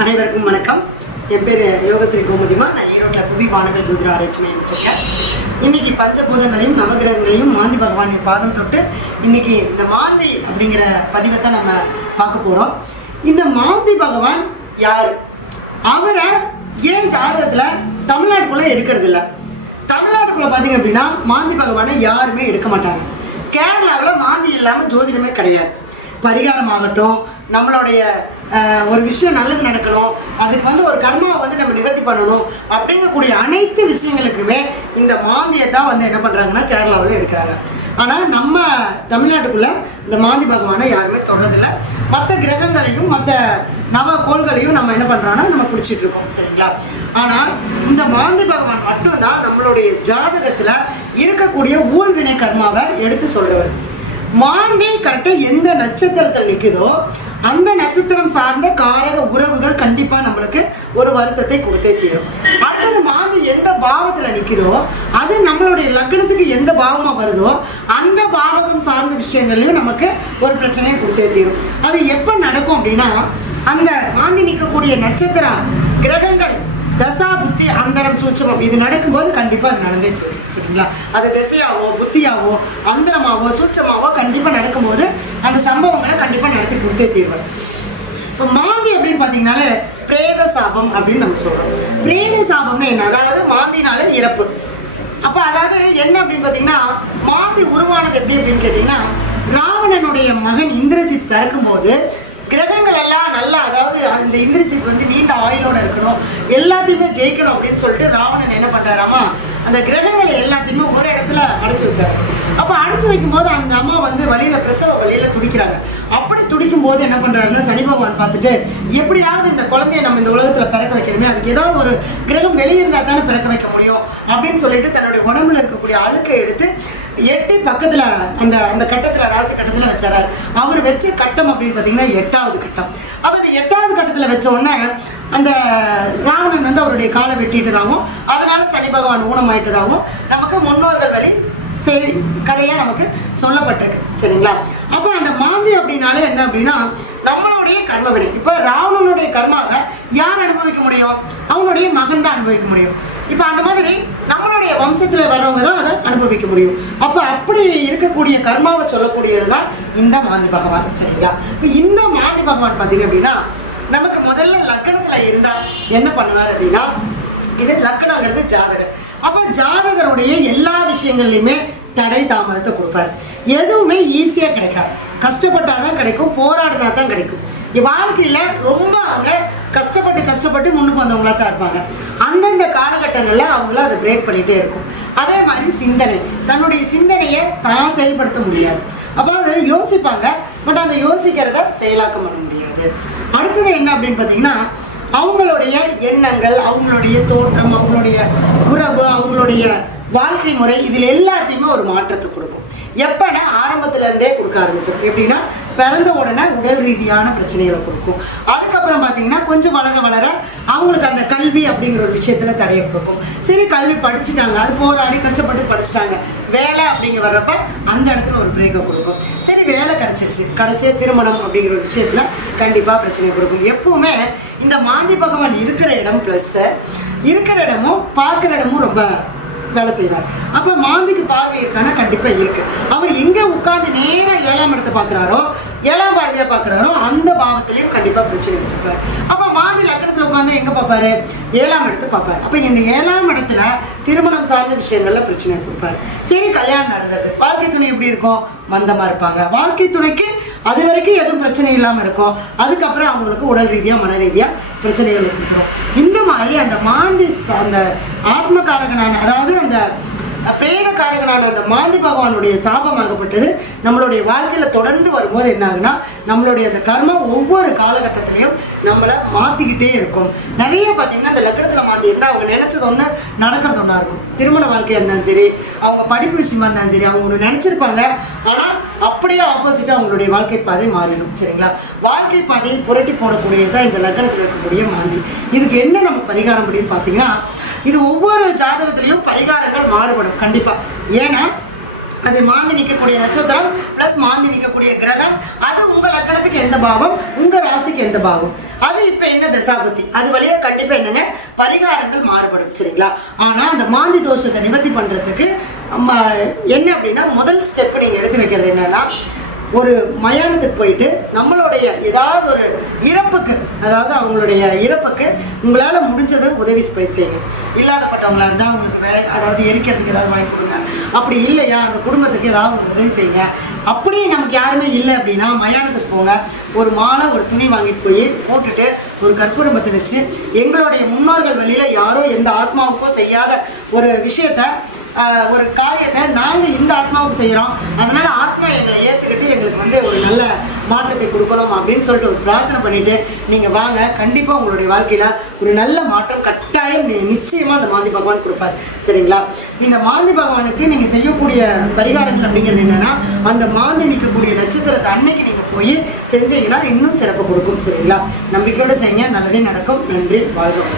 அனைவருக்கும் வணக்கம். என் பேர் யோகஸ்ரீ கோமதிமா. நான் ஈரோட்டில் புவி வானங்கள் ஜோதிட ஆராய்ச்சி மையம் வச்சிருக்கேன். இன்னைக்கு பஞ்சபூதங்களையும் நவகிரகங்களையும் மாந்தி பகவானின் பாதம் தொட்டு இன்னைக்கு இந்த மாந்தி அப்படிங்கிற பதிவை தான் நம்ம பார்க்க போகிறோம். இந்த மாந்தி பகவான் யார்? அவரை ஏன் ஜாதகத்தில் தமிழ்நாட்டுக்குள்ளே எடுக்கிறது இல்லை? தமிழ்நாட்டுக்குள்ளே பார்த்தீங்க அப்படின்னா மாந்தி பகவானை யாருமே எடுக்க மாட்டாங்க. கேரளாவில் மாந்தி இல்லாமல் ஜோதிடமே கிடையாது. பரிகாரமாகட்டும், நம்மளுடைய ஒரு விஷயம் நல்லது நடக்கணும், அதுக்கு ஒரு கர்மாவை நம்ம நிவர்த்தி பண்ணணும் அப்படிங்கக்கூடிய அனைத்து விஷயங்களுக்குமே இந்த மாந்தியை தான் என்ன பண்ணுறாங்கன்னா கேரளாவில் எடுக்கிறாங்க. ஆனால் நம்ம தமிழ்நாட்டுக்குள்ளே இந்த மாந்தி பகவானை யாருமே தொடரதில்லை. மற்ற கிரகங்களையும் மற்ற நவகோள்களையும் நம்ம என்ன பண்ணுறோன்னா நம்ம பிடிச்சிட்ருக்கோம், சரிங்களா? ஆனால் இந்த மாந்தி பகவான் மட்டும்தான் நம்மளுடைய ஜாதகத்தில் இருக்கக்கூடிய ஊழ்வினை கர்மாவை எடுத்து சொல்கிறவர். மாந்தி கரெக்டாக எந்த நட்சத்திரத்தில் நிற்குதோ அந்த நட்சத்திரம் சார்ந்த காரக உறவுகள் கண்டிப்பாக நம்மளுக்கு ஒரு வருத்தத்தை கொடுத்தே தீரும். அடுத்தது மாந்தி எந்த பாவத்தில் நிற்குதோ அது நம்மளுடைய லக்னத்துக்கு எந்த பாவமாக வருதோ அந்த பாவகம் சார்ந்த விஷயங்கள்லையும் நமக்கு ஒரு பிரச்சனையை கொடுத்தே தீரும். அது எப்போ நடக்கும் அப்படின்னா, அந்த மாந்தி நிற்கக்கூடிய நட்சத்திர கிரகங்கள் தசா புத்தி அந்தரம் சூட்சமம் இது நடக்கும்போது கண்டிப்பாக அது நடந்தே தீரும், சரிங்களா? அது திசையாவோ புத்தியாவோ அந்தரமாவோ சூட்சமாவோ கண்டிப்பாக நடக்கும்போது அந்த சம்பவங்களை கண்டிப்பாக நடத்தி கொடுத்தே தீர்வார். இப்போ மாந்தி அப்படின்னு பார்த்தீங்கன்னாலே பிரேத சாபம் அப்படின்னு நம்ம சொல்கிறோம். பிரேத சாபம்னு என்ன? அதாவது மாந்தினால இறப்பு. அப்போ அதாவது என்ன அப்படின்னு பார்த்தீங்கன்னா, மாந்தி உருவானது எப்படி அப்படின்னு கேட்டிங்கன்னா, ராவணனுடைய மகன் இந்திரஜித் பிறக்கும்போது கிரகங்கள் எல்லாம் நல்லா, அதாவது அந்த இந்திரஜித் நீண்ட ஆயுளோட இருக்கணும், எல்லாத்தையுமே ஜெயிக்கணும் அப்படின்னு சொல்லிட்டு ராவணன் என்ன பண்ணுறாராமா, அந்த கிரகங்களை எல்லாத்தையுமே ஒரு இடத்துல அடைச்சி வச்சாரு. அப்போ அடைச்சி வைக்கும்போது அந்த அம்மா வழியில் பிரசவ வழியில் துடிக்கிறாங்க. அப்படி துடிக்கும் போது என்ன பண்ணுறாருன்னா, சனி பகவான் பார்த்துட்டு எப்படியாவது இந்த குழந்தைய நம்ம இந்த உலகத்தில் பிறக்க வைக்கணுமே, அதுக்கு ஏதாவது ஒரு கிரகம் வெளியே இருந்தால் தானே பிறக்க வைக்க முடியும் அப்படின்னு சொல்லிட்டு தன்னுடைய உடம்புல இருக்கக்கூடிய அழுக்கை எடுத்து எட்டி பக்கத்தில் அந்த அந்த கட்டத்தில் ராசி கட்டத்தில் வச்சாராரு. அவர் வச்ச கட்டம் அப்படின்னு பார்த்தீங்கன்னா 8வது கட்டம். அப்போ அந்த 8வது கட்டத்தில் வச்ச உடனே அந்த ராவணன் அவருடைய காலை வெட்டிட்டதாகவும் அதனால சனி பகவான் ஊனமாயிட்டதாகவும் நமக்கு முன்னோர்கள் வழி சரி கதையாக நமக்கு சொல்லப்பட்டிருக்கு, சரிங்களா? அப்போ அந்த மாந்தி அப்படின்னாலே என்ன அப்படின்னா, நம்மளுடைய கர்மவினை. இப்போ ராவணனுடைய கர்மாவை யார் அனுபவிக்க முடியும்? அவனுடைய மகன் தான் அனுபவிக்க முடியும். இப்போ அந்த மாதிரி நம்மளுடைய வம்சத்தில் வர்றவங்க தான் அதை அனுபவிக்க முடியும். அப்போ அப்படி இருக்கக்கூடிய கர்மாவை சொல்லக்கூடியது தான் இந்த மாந்தி பகவான், சரிங்களா? இப்போ இந்த மாந்தி பகவான் பார்த்தீங்க அப்படின்னா, நமக்கு முதல்ல லக்கணத்தில் இருந்தால் என்ன பண்ணுவார் அப்படின்னா, இது லக்கணங்கிறது ஜாதகர். அப்போ ஜாதகருடைய எல்லா விஷயங்கள்லையுமே தடை தாமதத்தை கொடுப்பார். எதுவுமே ஈஸியாக கிடைக்காது, கஷ்டப்பட்டால் தான் கிடைக்கும், போராடினா தான் கிடைக்கும். வாழ்க்கையில் ரொம்ப அவங்க கஷ்டப்பட்டு முன்னுக்கு வந்தவங்களா தான் இருப்பாங்க. அந்தந்த காலகட்டங்களில் அவங்கள அதை பிரேக் பண்ணிகிட்டே இருக்கும். அதே மாதிரி சிந்தனை, தன்னுடைய சிந்தனையை தான் செயல்படுத்த முடியாது. அப்போ அதை யோசிப்பாங்க, பட் அந்த யோசிக்கிறத செயலாக்கம் பண்ண முடியாது. அடுத்தது என்ன அப்படின்னு பார்த்தீங்கன்னா, அவங்களுடைய எண்ணங்கள், அவங்களுடைய தோற்றம், அவங்களுடைய உறவு, அவங்களுடைய வாழ்க்கை முறை இதில் எல்லாத்தையுமே ஒரு மாற்றத்தை கொடுக்கும். எப்போனா ஆரம்பத்துலேருந்தே கொடுக்க ஆரம்பிச்சிடும். எப்படின்னா, பிறந்த உடனே உடல் ரீதியான பிரச்சனைகளை கொடுக்கும். அதுக்கப்புறம் பார்த்தீங்கன்னா கொஞ்சம் வளர அவங்களுக்கு அந்த கல்வி அப்படிங்கிற ஒரு விஷயத்தில் தடையை கொடுக்கும். சரி, கல்வி படிச்சுட்டாங்க, அது போராடி கஷ்டப்பட்டு படிச்சுட்டாங்க, வேலை அப்படிங்க வர்றப்ப அந்த இடத்துல ஒரு பிரேக்கை கொடுக்கும். சரி, வேலை கிடச்சிருச்சு, கடைசியாக திருமணம் அப்படிங்கிற ஒரு விஷயத்தில் கண்டிப்பாக பிரச்சனை கொடுக்கும். எப்பவுமே இந்த மாந்தி பகவான் இருக்கிற இடம் ப்ளஸ்ஸு, இருக்கிற இடமும் பார்க்குற இடமும் ரொம்ப வேலை செய்வார். அப்போ மாந்திக்கு பார்வை இருக்கானா? கண்டிப்பாக இருக்கு. அவர் எங்கே உட்காந்து நேராக 7ஆம் இடத்தை பார்க்குறாரோ, 7ஆம் பார்வையாக பார்க்குறாரோ அந்த பாவத்திலையும் கண்டிப்பாக பிரச்சனை வச்சுருப்பார். அப்போ மாந்தி லக்கணத்தில் உட்காந்து எங்கே பார்ப்பாரு? 7ஆம் இடத்தை பார்ப்பார். அப்போ இந்த 7ஆம் இடத்துல திருமணம் சார்ந்த விஷயங்கள்ல பிரச்சனை கொடுப்பார். சரி, கல்யாணம் நடந்தது, வாழ்க்கை துணை எப்படி இருக்கும்? மந்தமாக இருப்பாங்க. வாழ்க்கை துணைக்கு அது வரைக்கும் எதுவும் பிரச்சனை இல்லாமல் இருக்கும். அதுக்கப்புறம் அவங்களுக்கு உடல் ரீதியாக மன ரீதியாக பிரச்சனைகள் கொடுத்துரும். இந்த மாதிரி அந்த மாந்தி அந்த ஆத்மகாரகனான, அதாவது அந்த பிரேதக்காரகனான அந்த மாந்தி பகவானுடைய சாபமாகப்பட்டது நம்மளுடைய வாழ்க்கையில் தொடர்ந்து வரும்போது என்ன ஆகுனா, நம்மளுடைய அந்த கர்மம் ஒவ்வொரு காலகட்டத்திலையும் நம்மளை மாற்றிக்கிட்டே இருக்கும். நிறைய பார்த்தீங்கன்னா அந்த லக்கணத்தில் மாற்றி இருந்தால் அவங்க நினச்சது ஒன்று நடக்கிறது ஒன்றா இருக்கும். திருமண வாழ்க்கையாக இருந்தாலும் சரி, அவங்க படிப்பு விஷயமா இருந்தாலும் சரி, அவங்க ஒன்று நினச்சிருப்பாங்க, ஆனால் அப்படியே ஆப்போசிட்டாக அவங்களுடைய வாழ்க்கை பாதை மாறிடும், சரிங்களா? வாழ்க்கை பாதையை புரட்டி போடக்கூடியது தான் இந்த லக்கணத்தில் இருக்கக்கூடிய மாந்தி. இதுக்கு என்ன நம்ம பரிகாரம் அப்படின்னு பார்த்தீங்கன்னா, இது ஒவ்வொரு ஜாதகத்திலையும் பரிகாரங்கள் மாறுபடும் கண்டிப்பாக. ஏன்னா அது மாந்தி நிற்கக்கூடிய நட்சத்திரம் ப்ளஸ் மாந்தி நிற்கக்கூடிய கிரகம், அது உங்கள் லக்கணத்துக்கு எந்த பாவம், உங்கள் ராசிக்கு எந்த பாவம், அது இப்போ என்ன தசாபத்தி, அது வழியாக கண்டிப்பாக என்னங்க பரிகாரங்கள் மாறுபடும். சரிங்களா? ஆனால் அந்த மாந்தி தோஷத்தை நிவர்த்தி பண்ணுறதுக்கு என்ன அப்படின்னா, முதல் ஸ்டெப் நீங்கள் எடுத்து வைக்கிறது என்னன்னா, ஒரு மயானத்துக்கு போயிட்டு நம்மளுடைய ஏதாவது ஒரு இறப்புக்கு, அதாவது அவங்களுடைய இறப்புக்கு உங்களால் முடிஞ்சது உதவி செய்யுங்க. இல்லாதப்பட்டவங்களா இருந்தால் அவங்களுக்கு வேற, அதாவது எரிக்கிறதுக்கு ஏதாவது வாங்கி கொடுங்க. அப்படி இல்லையா அந்த குடும்பத்துக்கு ஏதாவது ஒரு உதவி செய்யுங்க. அப்படியே நமக்கு யாருமே இல்லை அப்படின்னா மயானத்துக்கு போங்க, ஒரு மாலை ஒரு துணி வாங்கிட்டு போய் போட்டுட்டு ஒரு கற்பூரம் பற்ற வச்சு, எங்களுடைய முன்னோர்கள் வழியில் யாரோ எந்த ஆத்மாவுக்கோ செய்யாத ஒரு விஷயத்த, ஒரு காரியத்தை நாங்கள் இந்த ஆத்மாவுக்கு செய்கிறோம், அதனால் ஆத்மா எங்களை ஏற்றுக்கிட்டு எங்களுக்கு வந்து ஒரு நல்ல மாற்றத்தை கொடுக்கணும் அப்படின்னு சொல்லிட்டு ஒரு பிரார்த்தனை பண்ணிவிட்டு நீங்கள் வாங்க. கண்டிப்பாக உங்களுடைய வாழ்க்கையில் ஒரு நல்ல மாற்றம் கட்டாயம் நிச்சயமாக அந்த மாந்தி பகவான் கொடுப்பார். சரிங்களா? இந்த மாந்தி பகவானுக்கு நீங்கள் செய்யக்கூடிய பரிகாரங்கள் அப்படிங்கிறது என்னென்னா, அந்த மாந்தி நிற்கக்கூடிய நட்சத்திரத்தை அன்னைக்கு நீங்கள் போய் செஞ்சீங்கன்னா இன்னும் சிறப்பு கொடுக்கும். சரிங்களா? நம்பிக்கையோடு செய்யுங்க, நல்லதே நடக்கும். நன்றி, வாழ்க.